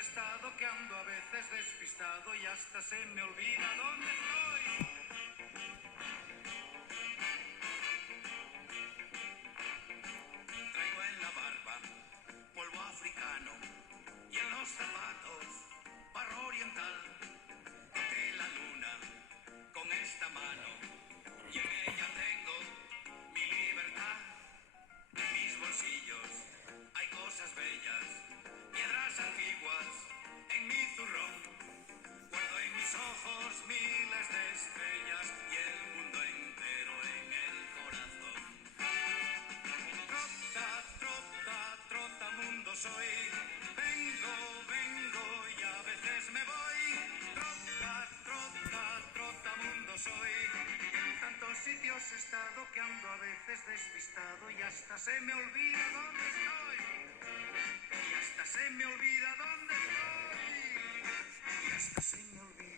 estado que ando a veces despistado y hasta se me olvida dónde estoy. Traigo en la barba polvo africano y en los zapatos barro oriental. Toqué la luna con esta mano y en ella tengo mi libertad. En mis bolsillos hay cosas bellas, piedras antiguas en mi zurrón. Guardo en mis ojos miles de estrellas y el mundo entero en el corazón. Trota, trota, trotamundo soy. Vengo, vengo y a veces me voy. Trota, trota, trotamundo soy. En tantos sitios he estado que ando a veces despistado y hasta se me olvida dónde estoy. Y hasta se me olvida dónde estoy. Y hasta se me olvida.